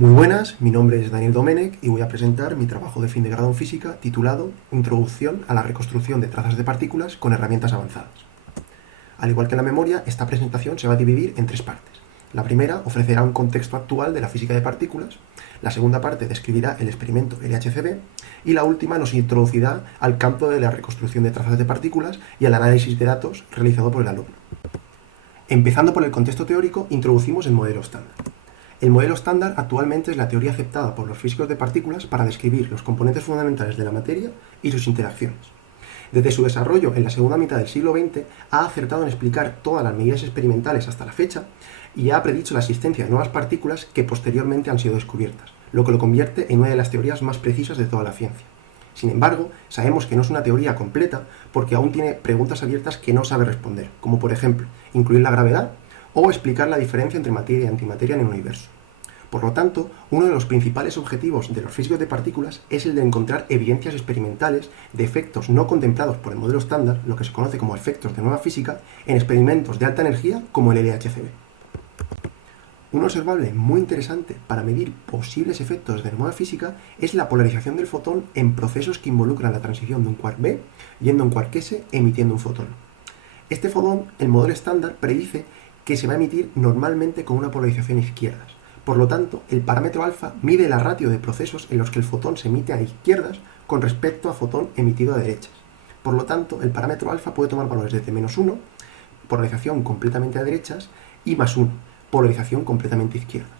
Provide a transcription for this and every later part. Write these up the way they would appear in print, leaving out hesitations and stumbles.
Muy buenas, mi nombre es Daniel Domenech y voy a presentar mi trabajo de fin de grado en física titulado Introducción a la reconstrucción de trazas de partículas con herramientas avanzadas. Al igual que en la memoria, esta presentación se va a dividir en tres partes. La primera ofrecerá un contexto actual de la física de partículas, la segunda parte describirá el experimento LHCb y la última nos introducirá al campo de la reconstrucción de trazas de partículas y al análisis de datos realizado por el alumno. Empezando por el contexto teórico, introducimos el modelo estándar. El modelo estándar actualmente es la teoría aceptada por los físicos de partículas para describir los componentes fundamentales de la materia y sus interacciones. Desde su desarrollo en la segunda mitad del siglo XX, ha acertado en explicar todas las medidas experimentales hasta la fecha y ha predicho la existencia de nuevas partículas que posteriormente han sido descubiertas, lo que lo convierte en una de las teorías más precisas de toda la ciencia. Sin embargo, sabemos que no es una teoría completa porque aún tiene preguntas abiertas que no sabe responder, como por ejemplo, incluir la gravedad o explicar la diferencia entre materia y antimateria en el universo. Por lo tanto, uno de los principales objetivos de los físicos de partículas es el de encontrar evidencias experimentales de efectos no contemplados por el modelo estándar, lo que se conoce como efectos de nueva física, en experimentos de alta energía como el LHCb. Un observable muy interesante para medir posibles efectos de nueva física es la polarización del fotón en procesos que involucran la transición de un quark B yendo a un quark S emitiendo un fotón. Este fotón, el modelo estándar, predice que se va a emitir normalmente con una polarización a izquierdas. Por lo tanto, el parámetro alfa mide la ratio de procesos en los que el fotón se emite a izquierdas con respecto a fotón emitido a derechas. Por lo tanto, el parámetro alfa puede tomar valores desde -1, polarización completamente a derechas, y +1, polarización completamente a izquierdas.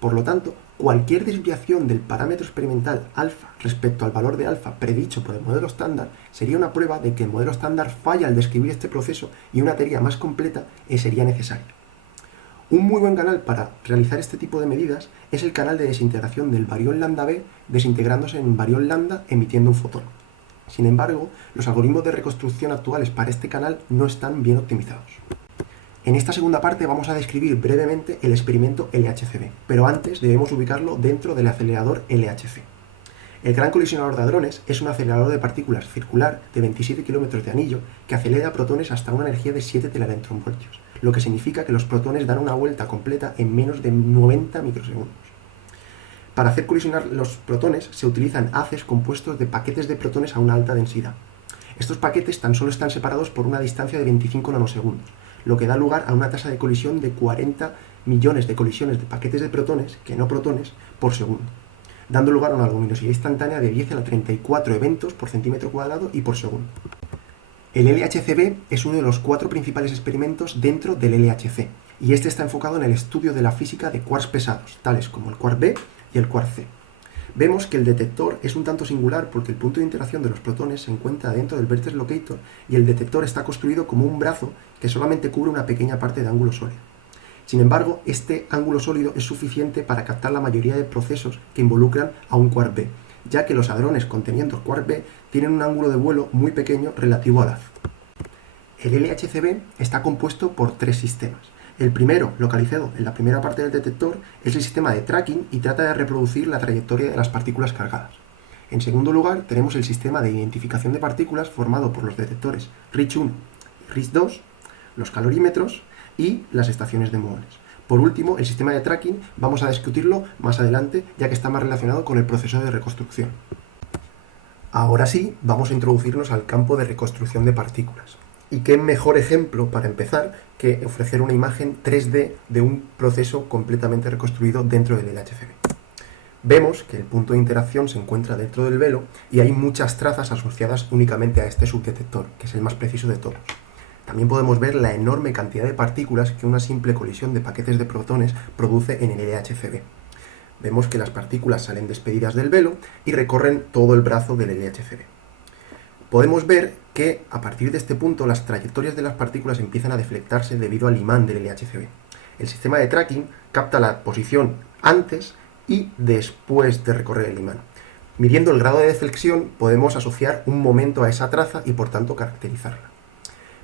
Por lo tanto, cualquier desviación del parámetro experimental alfa respecto al valor de alfa predicho por el modelo estándar sería una prueba de que el modelo estándar falla al describir este proceso y una teoría más completa sería necesaria. Un muy buen canal para realizar este tipo de medidas es el canal de desintegración del barión lambda B desintegrándose en un barión lambda emitiendo un fotón. Sin embargo, los algoritmos de reconstrucción actuales para este canal no están bien optimizados. En esta segunda parte vamos a describir brevemente el experimento LHCb, pero antes debemos ubicarlo dentro del acelerador LHC. El Gran Colisionador de Hadrones es un acelerador de partículas circular de 27 km de anillo que acelera protones hasta una energía de 7 teraelectronvoltios, lo que significa que los protones dan una vuelta completa en menos de 90 microsegundos. Para hacer colisionar los protones se utilizan haces compuestos de paquetes de protones a una alta densidad. Estos paquetes tan solo están separados por una distancia de 25 nanosegundos, lo que da lugar a una tasa de colisión de 40 millones de colisiones de paquetes de protones, que no protones, por segundo, dando lugar a una luminosidad instantánea de 10 a la 34 eventos por centímetro cuadrado y por segundo. El LHCb es uno de los 4 principales experimentos dentro del LHC, y este está enfocado en el estudio de la física de quarks pesados, tales como el quark B y el quark C. Vemos que el detector es un tanto singular porque el punto de interacción de los protones se encuentra dentro del Vertex Locator y el detector está construido como un brazo que solamente cubre una pequeña parte de ángulo sólido. Sin embargo, este ángulo sólido es suficiente para captar la mayoría de procesos que involucran a un quark B, ya que los hadrones conteniendo quark B tienen un ángulo de vuelo muy pequeño relativo al haz. El LHCb está compuesto por 3 sistemas. El primero, localizado en la primera parte del detector, es el sistema de tracking y trata de reproducir la trayectoria de las partículas cargadas. En segundo lugar, tenemos el sistema de identificación de partículas formado por los detectores RICH-1 y RICH-2, los calorímetros y las estaciones de muones. Por último, el sistema de tracking vamos a discutirlo más adelante, ya que está más relacionado con el proceso de reconstrucción. Ahora sí, vamos a introducirnos al campo de reconstrucción de partículas. Y qué mejor ejemplo para empezar que ofrecer una imagen 3D de un proceso completamente reconstruido dentro del LHCb. Vemos que el punto de interacción se encuentra dentro del velo y hay muchas trazas asociadas únicamente a este subdetector, que es el más preciso de todos. También podemos ver la enorme cantidad de partículas que una simple colisión de paquetes de protones produce en el LHCb. Vemos que las partículas salen despedidas del velo y recorren todo el brazo del LHCb. Podemos ver que a partir de este punto las trayectorias de las partículas empiezan a deflectarse debido al imán del LHCb. El sistema de tracking capta la posición antes y después de recorrer el imán. Midiendo el grado de deflexión podemos asociar un momento a esa traza y por tanto caracterizarla.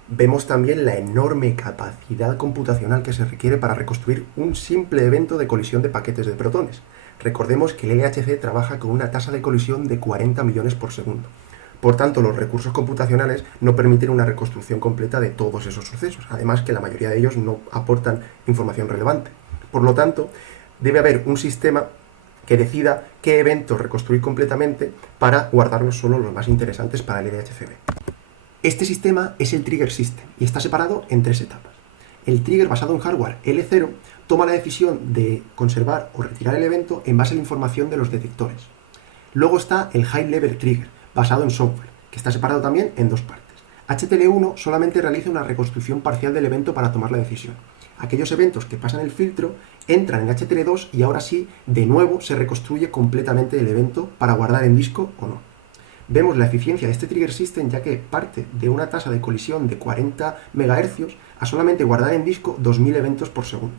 Vemos también la enorme capacidad computacional que se requiere para reconstruir un simple evento de colisión de paquetes de protones. Recordemos que el LHC trabaja con una tasa de colisión de 40 millones por segundo. Por tanto, los recursos computacionales no permiten una reconstrucción completa de todos esos sucesos, además que la mayoría de ellos no aportan información relevante. Por lo tanto, debe haber un sistema que decida qué eventos reconstruir completamente para guardarlos solo los más interesantes para el LHCb. Este sistema es el Trigger System y está separado en 3 etapas. El trigger basado en hardware L0 toma la decisión de conservar o retirar el evento en base a la información de los detectores. Luego está el High Level Trigger, basado en software, que está separado también en 2 partes. HTL1 solamente realiza una reconstrucción parcial del evento para tomar la decisión. Aquellos eventos que pasan el filtro entran en HTL2 y ahora sí, de nuevo, se reconstruye completamente el evento para guardar en disco o no. Vemos la eficiencia de este Trigger System ya que parte de una tasa de colisión de 40 MHz a solamente guardar en disco 2000 eventos por segundo.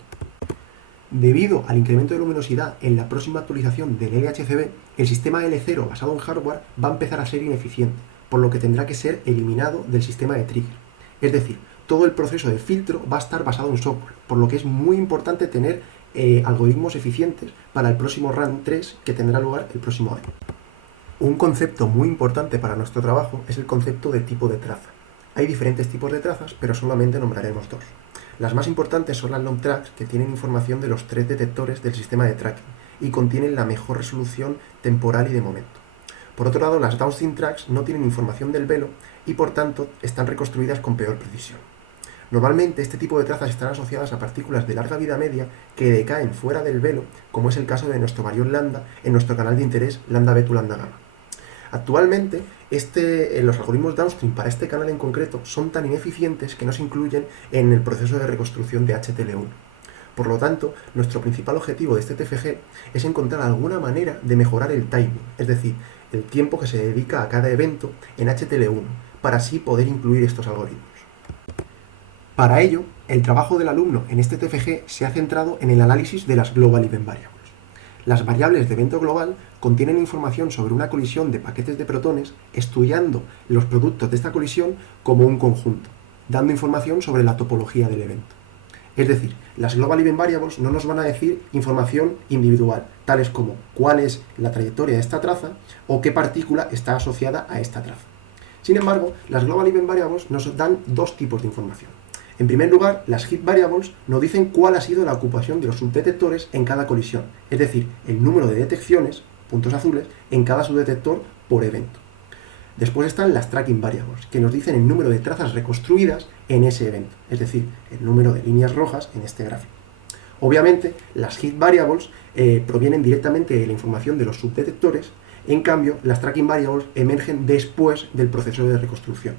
Debido al incremento de luminosidad en la próxima actualización del LHCb, el sistema L0 basado en hardware va a empezar a ser ineficiente, por lo que tendrá que ser eliminado del sistema de trigger. Es decir, todo el proceso de filtro va a estar basado en software, por lo que es muy importante tener algoritmos eficientes para el próximo Run 3 que tendrá lugar el próximo año. Un concepto muy importante para nuestro trabajo es el concepto de tipo de traza. Hay diferentes tipos de trazas, pero solamente nombraremos 2. Las más importantes son las long tracks, que tienen información de los 3 detectores del sistema de tracking y contienen la mejor resolución temporal y de momento. Por otro lado, las downstream tracks no tienen información del velo y por tanto están reconstruidas con peor precisión. Normalmente este tipo de trazas están asociadas a partículas de larga vida media que decaen fuera del velo, como es el caso de nuestro barión lambda en nuestro canal de interés lambda beta lambda gamma. Actualmente, los algoritmos downstream para este canal en concreto son tan ineficientes que no se incluyen en el proceso de reconstrucción de HTL1. Por lo tanto, nuestro principal objetivo de este TFG es encontrar alguna manera de mejorar el timing, es decir, el tiempo que se dedica a cada evento en HTL1, para así poder incluir estos algoritmos. Para ello, el trabajo del alumno en este TFG se ha centrado en el análisis de las Global Event Variables. Las variables de evento global contienen información sobre una colisión de paquetes de protones, estudiando los productos de esta colisión como un conjunto, dando información sobre la topología del evento. Es decir, las Global Event Variables no nos van a decir información individual, tales como cuál es la trayectoria de esta traza o qué partícula está asociada a esta traza. Sin embargo, las Global Event Variables nos dan 2 tipos de información. En primer lugar, las Hit Variables nos dicen cuál ha sido la ocupación de los subdetectores en cada colisión, es decir, el número de detecciones, puntos azules, en cada subdetector por evento. Después están las Tracking Variables, que nos dicen el número de trazas reconstruidas en ese evento, es decir, el número de líneas rojas en este gráfico. Obviamente, las Hit Variables provienen directamente de la información de los subdetectores, en cambio, las Tracking Variables emergen después del proceso de reconstrucción.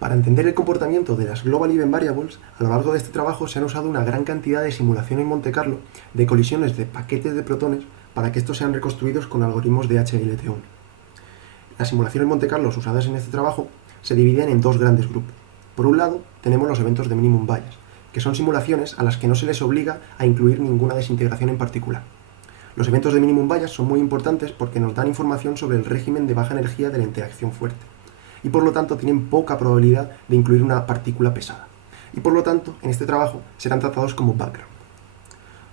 Para entender el comportamiento de las Global Event Variables, a lo largo de este trabajo se han usado una gran cantidad de simulaciones en Monte Carlo de colisiones de paquetes de protones para que estos sean reconstruidos con algoritmos de HLT1. Las simulaciones Monte Carlo usadas en este trabajo se dividen en 2 grandes grupos. Por un lado, tenemos los eventos de minimum bias, que son simulaciones a las que no se les obliga a incluir ninguna desintegración en particular. Los eventos de minimum bias son muy importantes porque nos dan información sobre el régimen de baja energía de la interacción fuerte, y por lo tanto tienen poca probabilidad de incluir una partícula pesada. Y por lo tanto, en este trabajo serán tratados como background.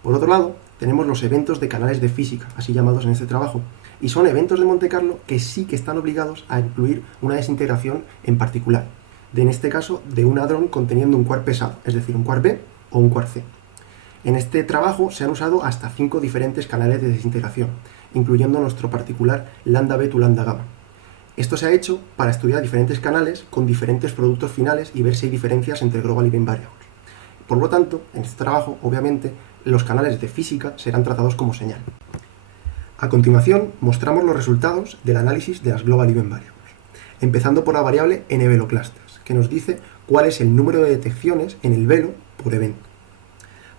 Por otro lado, tenemos los eventos de canales de física, así llamados en este trabajo, y son eventos de Monte Carlo que sí que están obligados a incluir una desintegración en particular, en este caso de un hadrón conteniendo un quark pesado, es decir, un quark B o un quark C. En este trabajo se han usado hasta 5 diferentes canales de desintegración, incluyendo nuestro particular lambda beta lambda gamma. Esto se ha hecho para estudiar diferentes canales con diferentes productos finales y ver si hay diferencias entre Global Event Variables. Por lo tanto, en este trabajo, obviamente, los canales de física serán tratados como señal. A continuación, mostramos los resultados del análisis de las Global Event Variables, empezando por la variable nVeloclusters, que nos dice cuál es el número de detecciones en el velo por evento.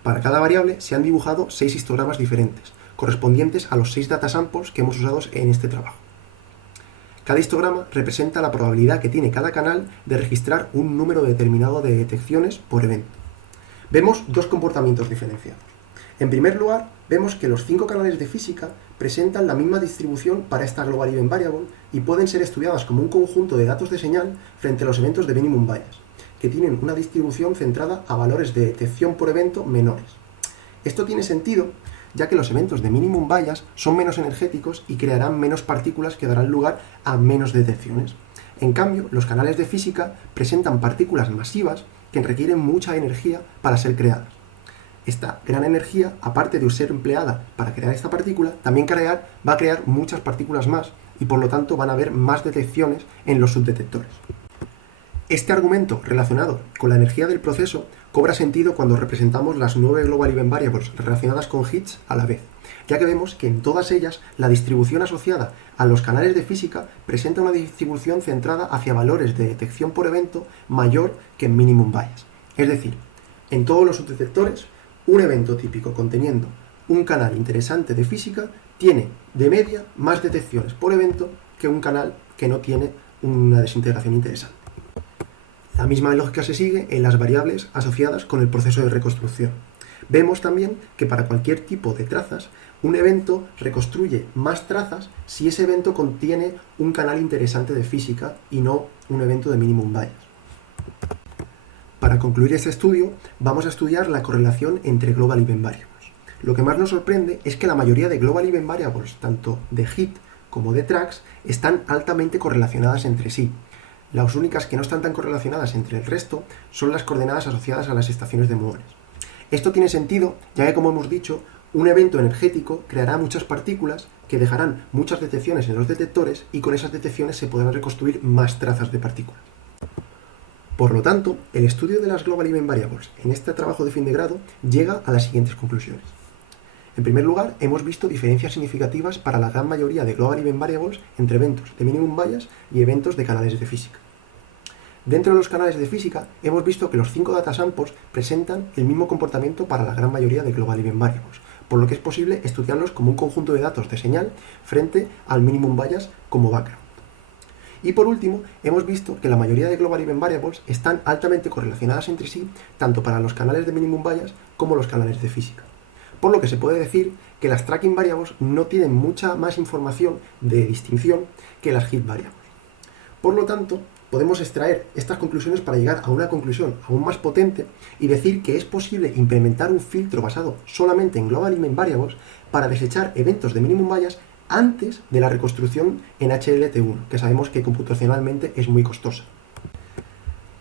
Para cada variable se han dibujado 6 histogramas diferentes, correspondientes a los 6 data samples que hemos usado en este trabajo. Cada histograma representa la probabilidad que tiene cada canal de registrar un número determinado de detecciones por evento. Vemos 2 comportamientos diferenciados. En primer lugar, vemos que los 5 canales de física presentan la misma distribución para esta Global Event Variable y pueden ser estudiadas como un conjunto de datos de señal frente a los eventos de minimum bias, que tienen una distribución centrada a valores de detección por evento menores. Esto tiene sentido, ya que los eventos de minimum bias son menos energéticos y crearán menos partículas que darán lugar a menos detecciones. En cambio, los canales de física presentan partículas masivas que requieren mucha energía para ser creadas. esta gran energía, aparte de ser empleada para crear esta partícula, también va a crear muchas partículas más y por lo tanto van a haber más detecciones en los subdetectores. Este argumento relacionado con la energía del proceso cobra sentido cuando representamos las 9 Global Event Variables relacionadas con hits a la vez, ya que vemos que en todas ellas la distribución asociada a los canales de física presenta una distribución centrada hacia valores de detección por evento mayor que en minimum bias. Es decir, en todos los subdetectores, un evento típico conteniendo un canal interesante de física tiene de media más detecciones por evento que un canal que no tiene una desintegración interesante. La misma lógica se sigue en las variables asociadas con el proceso de reconstrucción. Vemos también que para cualquier tipo de trazas, un evento reconstruye más trazas si ese evento contiene un canal interesante de física y no un evento de minimum bias. Para concluir este estudio, vamos a estudiar la correlación entre Global Event Variables. Lo que más nos sorprende es que la mayoría de Global Event Variables, tanto de HIT como de TRACS, están altamente correlacionadas entre sí. Las únicas que no están tan correlacionadas entre el resto son las coordenadas asociadas a las estaciones de muones. Esto tiene sentido, ya que, como hemos dicho, un evento energético creará muchas partículas que dejarán muchas detecciones en los detectores y con esas detecciones se podrán reconstruir más trazas de partículas. Por lo tanto, el estudio de las Global Event Variables en este trabajo de fin de grado llega a las siguientes conclusiones. En primer lugar, hemos visto diferencias significativas para la gran mayoría de Global Event Variables entre eventos de minimum bias y eventos de canales de física. Dentro de los canales de física, hemos visto que los 5 data samples presentan el mismo comportamiento para la gran mayoría de Global Event Variables, por lo que es posible estudiarlos como un conjunto de datos de señal frente al minimum bias como background. Y por último, hemos visto que la mayoría de Global Event Variables están altamente correlacionadas entre sí, tanto para los canales de minimum bias como los canales de física. Por lo que se puede decir que las tracking variables no tienen mucha más información de distinción que las hit variables. Por lo tanto, podemos extraer estas conclusiones para llegar a una conclusión aún más potente y decir que es posible implementar un filtro basado solamente en Global Event Variables para desechar eventos de minimum bias antes de la reconstrucción en HLT1, que sabemos que computacionalmente es muy costosa.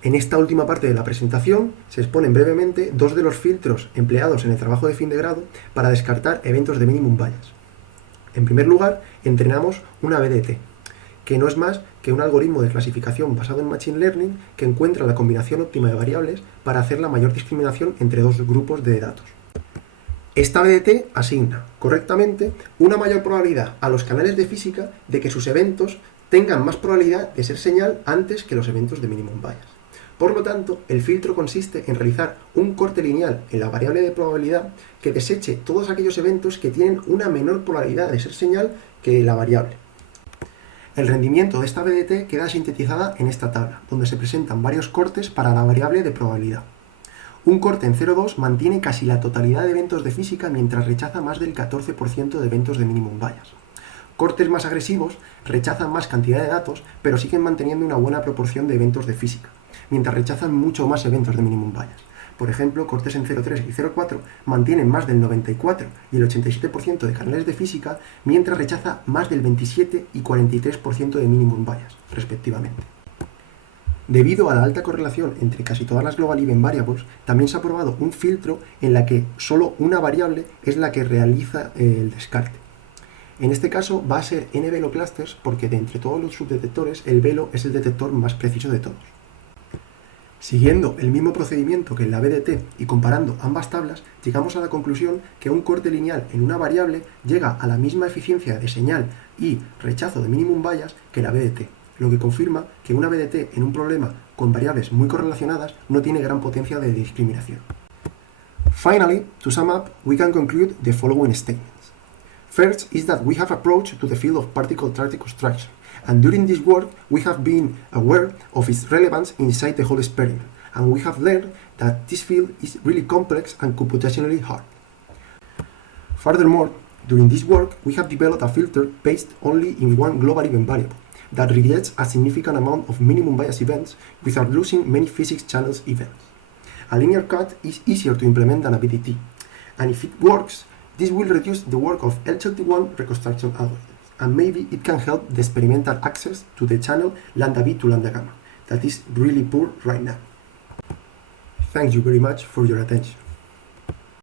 En esta última parte de la presentación se exponen brevemente dos de los filtros empleados en el trabajo de fin de grado para descartar eventos de minimum bias. En primer lugar, entrenamos una BDT, que no es más que un algoritmo de clasificación basado en Machine Learning que encuentra la combinación óptima de variables para hacer la mayor discriminación entre dos grupos de datos. Esta BDT asigna correctamente una mayor probabilidad a los canales de física de que sus eventos tengan más probabilidad de ser señal antes que los eventos de minimum bias. Por lo tanto, el filtro consiste en realizar un corte lineal en la variable de probabilidad que deseche todos aquellos eventos que tienen una menor probabilidad de ser señal que la variable. El rendimiento de esta BDT queda sintetizada en esta tabla, donde se presentan varios cortes para la variable de probabilidad. Un corte en 0,2 mantiene casi la totalidad de eventos de física mientras rechaza más del 14% de eventos de minimum bias. Cortes más agresivos rechazan más cantidad de datos, pero siguen manteniendo una buena proporción de eventos de física, mientras rechazan mucho más eventos de minimum bias. Por ejemplo, cortes en 0,3 y 0,4 mantienen más del 94 y el 87% de canales de física, mientras rechaza más del 27 y 43% de minimum bias, respectivamente. Debido a la alta correlación entre casi todas las Global Event Variables, también se ha probado un filtro en la que solo una variable es la que realiza el descarte. En este caso va a ser n-velo clusters porque de entre todos los subdetectores el velo es el detector más preciso de todos. Siguiendo el mismo procedimiento que en la BDT y comparando ambas tablas, llegamos a la conclusión que un corte lineal en una variable llega a la misma eficiencia de señal y rechazo de minimum bias que la BDT, lo que confirma que una BDT en un problema con variables muy correlacionadas no tiene gran potencia de discriminación. Finally, to sum up, we can conclude the following statements. First is that we have approached to the field of particle chart construction, and during this work we have been aware of its relevance inside the whole experiment, and we have learned that this field is really complex and computationally hard. Furthermore, during this work we have developed a filter based only in one global event variable that rejects a significant amount of minimum bias events without losing many physics channels events. A linear cut is easier to implement than a BDT, and if it works, this will reduce the work of HLT1 reconstruction algorithms, and maybe it can help the experimental access to the channel lambda b to lambda gamma, that is really poor right now. Thank you very much for your attention.